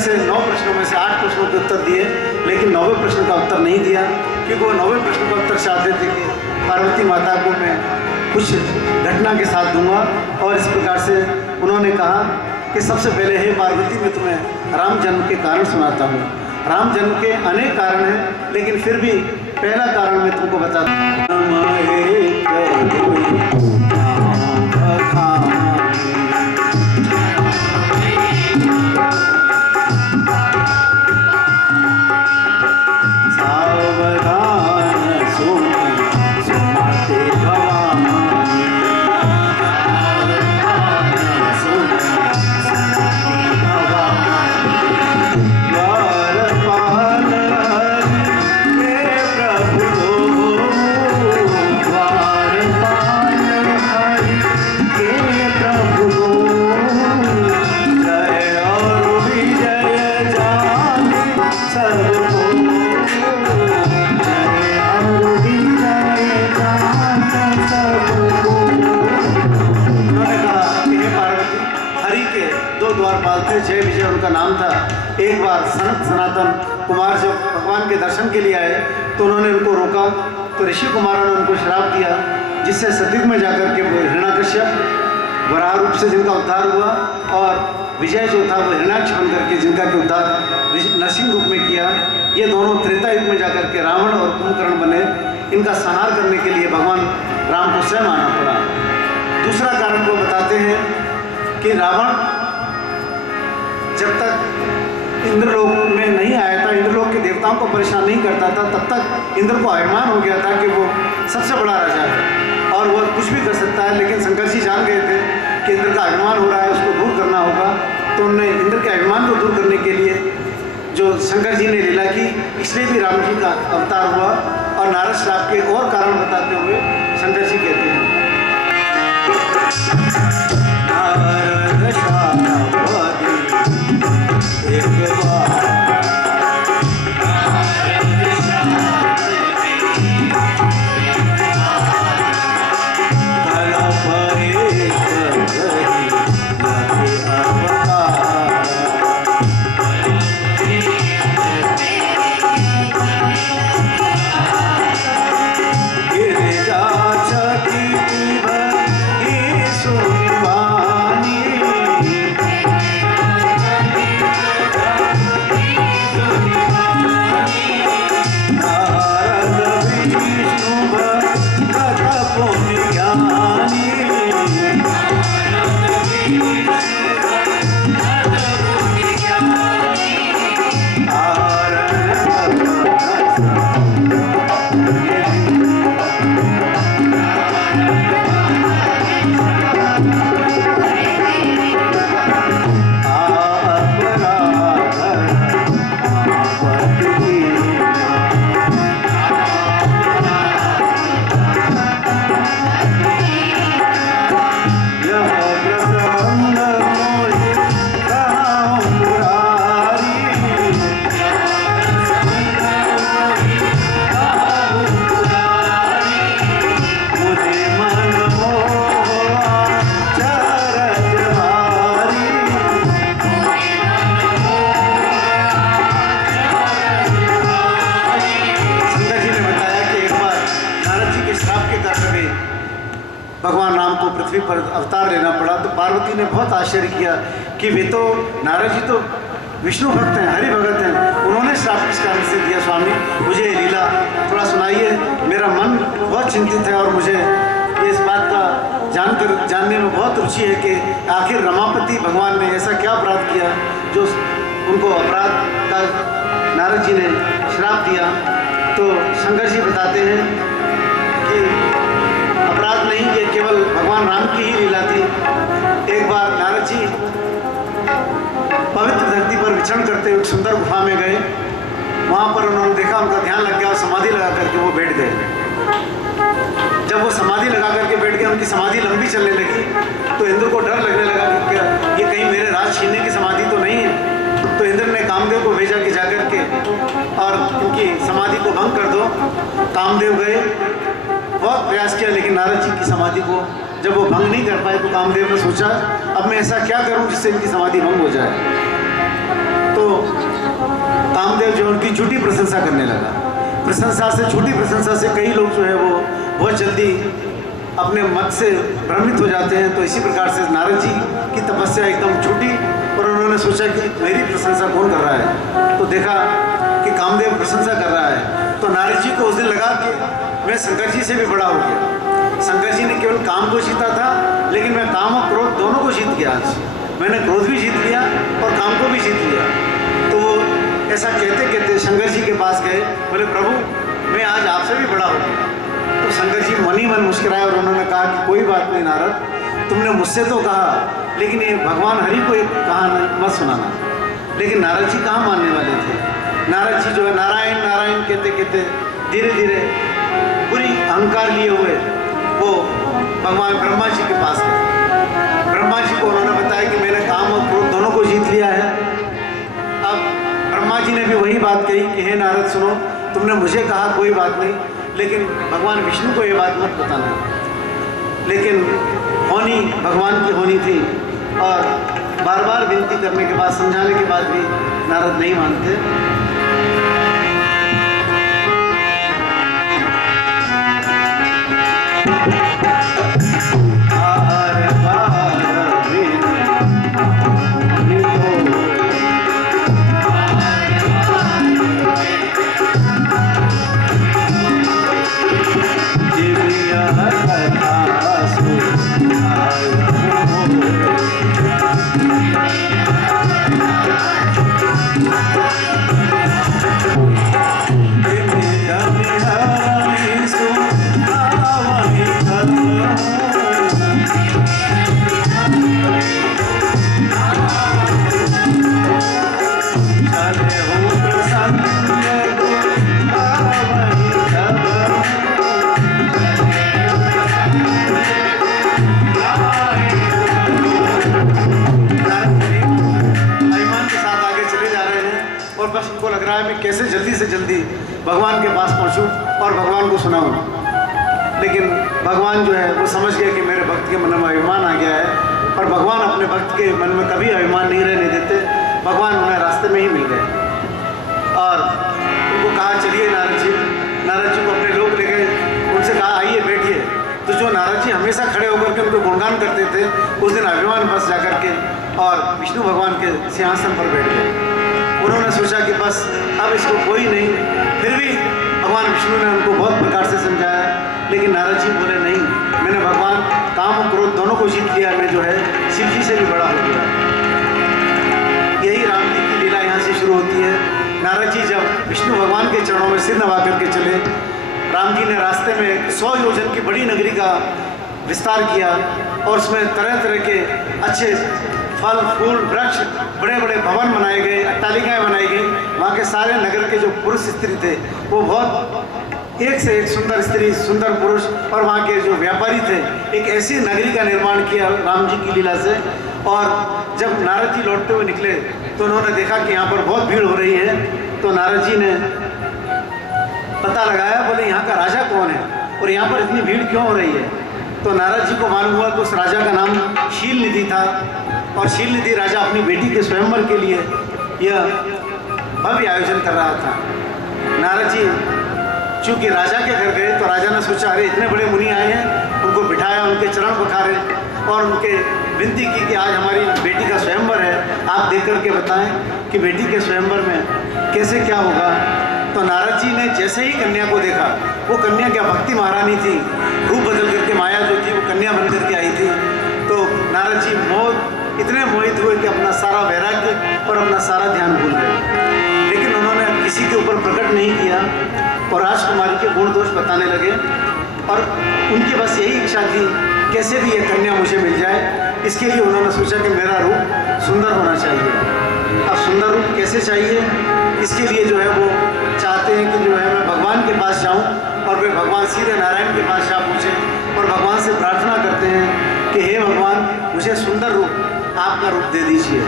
से 9 प्रश्नों में से 8 प्रश्नों के उत्तर दिए, लेकिन 9वें प्रश्न का उत्तर नहीं दिया, क्योंकि वो 9वें प्रश्न का उत्तर चाहते थे कि पार्वती माता को मैं कुछ घटना के साथ दूंगा। और इस प्रकार से उन्होंने कहा कि सबसे पहले हे पार्वती, मैं तुम्हें राम जन्म के कारण सुनाता हूँ। राम जन्म के अनेक कारण हैं, लेकिन फिर भी पहला कारण मैं तुमको बताता हूँ। जय विजय उनका नाम था। एक बार सनत सनातन कुमार जब भगवान के दर्शन के लिए आए तो उन्होंने उनको रोका, तो ऋषि कुमारों ने उनको श्राप दिया, जिससे सतयुग में जाकर के वो हिरण्यकश्यप वराह रूप से जिनका उद्धार हुआ, और विजय जो था वो हिरण्याक्ष बन करके जिनका के उद्धार नरसिंह रूप में किया। ये दोनों त्रेता युग में जाकर के रावण और कुंभकर्ण बने। इनका संहार करने के लिए भगवान राम को स्वयं आना पड़ा। दूसरा कारण वो बताते हैं कि रावण जब तक इंद्रलोक में नहीं आया था, इंद्रलोक के देवताओं को परेशान नहीं करता था, तब तक इंद्र को अभिमान हो गया था कि वो सबसे बड़ा राजा है और वो कुछ भी कर सकता है। लेकिन शंकर जी जान गए थे कि इंद्र का अभिमान हो रहा है, उसको दूर करना होगा। तो उन्होंने इंद्र के अभिमान को दूर करने के लिए जो शंकर जी ने लीला की, इसलिए भी राम जी का अवतार हुआ। और नारद श्राप के और कारण बताते हुए शंकर जी कहते हैं, नारद श्राप एक बार भगवान राम को पृथ्वी पर अवतार लेना पड़ा। तो पार्वती ने बहुत आश्चर्य किया कि वे तो नारद जी तो विष्णु भक्त हैं, हरि भगत हैं, उन्होंने श्राप किस कारण से दिया? स्वामी मुझे ये लीला थोड़ा सुनाइए, मेरा मन बहुत चिंतित है और मुझे इस बात का जानने में बहुत रुचि है कि आखिर रमापति भगवान ने ऐसा क्या अपराध किया जो उनको अपराध का नारद जी ने श्राप दिया। तो शंकर जी बताते हैं कि अपराध नहीं, ये केवल भगवान राम की ही लीला थी। एक बार नारद जी पवित्र धरती पर विचरण करते हुए सुंदर गुफा में गए। वहाँ पर उन्होंने देखा, उनका ध्यान लग गया और समाधि लगा करके वो बैठ गए। जब वो समाधि लगा करके बैठ गए, उनकी समाधि लंबी चलने लगी, तो इंद्र को डर लगने लगा कि क्या ये कहीं मेरे राज छीनने की समाधि तो नहीं है। तो इंद्र ने कामदेव को भेजा कि जाकर के और उनकी समाधि को भंग कर दो। कामदेव गए, बहुत प्रयास किया, लेकिन नारद जी की समाधि को जब वो भंग नहीं कर पाए तो कामदेव ने सोचा अब मैं ऐसा क्या करूं जिससे इनकी समाधि भंग हो जाए। तो होकर जो उनकी झूठी प्रशंसा करने लगा। प्रशंसा से, झूठी प्रशंसा से कई लोग जो है वो बहुत जल्दी अपने मत से भ्रमित हो जाते हैं। तो इसी प्रकार से नारद जी की तपस्या एकदम झूठी, और उन्होंने सोचा कि मेरी प्रशंसा कौन कर रहा है, तो देखा कि कामदेव प्रशंसा कर रहा है। तो नारद जी को उस दिन लगा कि मैं शंकर जी से भी बड़ा हो गया। शंकर जी ने केवल काम को जीता था, लेकिन मैं काम और क्रोध दोनों को जीत गया। आज मैंने क्रोध भी जीत लिया और काम को भी जीत लिया। तो वो ऐसा कहते कहते शंकर जी के पास गए, बोले प्रभु मैं आज आपसे भी बड़ा हो गया। तो शंकर जी मन ही मन मुस्कुराए और उन्होंने कहा कि कोई बात नहीं नारद, तुमने मुझसे तो कहा, लेकिन ये भगवान हरि को एक कहा मत सुनाना। लेकिन नारद जी कहाँ मानने वाले थे। नारद जी जो है नारायण नारायण कहते कहते धीरे धीरे पूरी अहंकार लिए हुए वो भगवान ब्रह्मा जी के पास गए। ब्रह्मा जी को उन्होंने बताया कि मैंने काम और क्रोध दोनों को जीत लिया है। अब ब्रह्मा जी ने भी वही बात कही कि हे नारद सुनो, तुमने मुझे कहा कोई बात नहीं, लेकिन भगवान विष्णु को ये बात मत बताना। लेकिन होनी भगवान की होनी थी, और बार बार विनती करने के बाद, समझाने के बाद भी नारद नहीं मानते। कैसे जल्दी से जल्दी भगवान के पास पहुंचूं और भगवान को सुनाऊं। लेकिन भगवान जो है वो समझ गए कि मेरे भक्त के मन में अभिमान आ गया है, और भगवान अपने भक्त के मन में कभी अभिमान नहीं रहने देते। भगवान उन्हें रास्ते में ही मिल गए और उनको कहा चलिए नारद जी। नारद जी को अपने लोग ले गए, उनसे कहा आइए बैठिए। तो जो नारद जी हमेशा खड़े होकर के उनको गुणगान करते थे, उस दिन अभिमान बस जा करके और विष्णु भगवान के सिंहासन पर बैठ गए। उन्होंने सोचा कि बस अब इसको कोई नहीं। फिर भी भगवान विष्णु ने उनको बहुत प्रकार से समझाया, लेकिन नारद जी बोले नहीं, मैंने भगवान काम और क्रोध दोनों को जीत लिया, मैं जो है शिव जी से भी बड़ा हो गया। यही राम जी की लीला यहाँ से शुरू होती है। नारद जी जब विष्णु भगवान के चरणों में सिर नवा करके चले, राम जी ने रास्ते में 100 योजन की बड़ी नगरी का विस्तार किया, और उसमें तरह तरह के अच्छे फल फूल वृक्ष, बड़े बड़े भवन बनाए गए, अट्टालिकाएँ बनाई गई। वहाँ के सारे नगर के जो पुरुष स्त्री थे वो बहुत एक से एक सुंदर स्त्री, सुंदर पुरुष, और वहाँ के जो व्यापारी थे, एक ऐसी नगरी का निर्माण किया राम जी की लीला से। और जब नारद जी लौटते हुए निकले तो उन्होंने देखा कि यहाँ पर बहुत भीड़ हो रही है। तो नारद जी ने पता लगाया, बोले यहाँ का राजा कौन है और यहाँ पर इतनी भीड़ क्यों हो रही है। तो नारद जी को मालूम हुआ कि उस राजा का नाम शीलनिधि था, और शीलनिधि राजा अपनी बेटी के स्वयंवर के लिए यह भव्य आयोजन कर रहा था। नारद जी चूँकि राजा के घर गए तो राजा ने सोचा अरे इतने बड़े मुनि आए हैं, उनको बिठाया, उनके चरण पखारे और उनके विनती की कि आज हमारी बेटी का स्वयंवर है, आप देख करके बताएं कि बेटी के स्वयंवर में कैसे क्या होगा। तो नारद जी ने जैसे ही कन्या को देखा, वो कन्या क्या भक्ति महारानी थी, रूप बदल करके माया जो थी वो कन्या बन करके आई थी। तो नारद जी इतने मोहित हुए कि अपना सारा वैराग्य और अपना सारा ध्यान भूल गए। लेकिन उन्होंने किसी के ऊपर प्रकट नहीं किया और राजकुमारी के गुण दोष बताने लगे, और उनकी बस यही इच्छा थी कैसे भी ये कन्या मुझे मिल जाए। इसके लिए उन्होंने सोचा कि मेरा रूप सुंदर होना चाहिए। अब सुंदर रूप कैसे चाहिए, इसके लिए जो है वो चाहते हैं कि जो है मैं भगवान के पास जाऊं, और वे भगवान सीधे नारायण के पास जा पूछें और भगवान से प्रार्थना करते हैं कि हे भगवान मुझे सुंदर रूप आपका रूप दे दीजिए।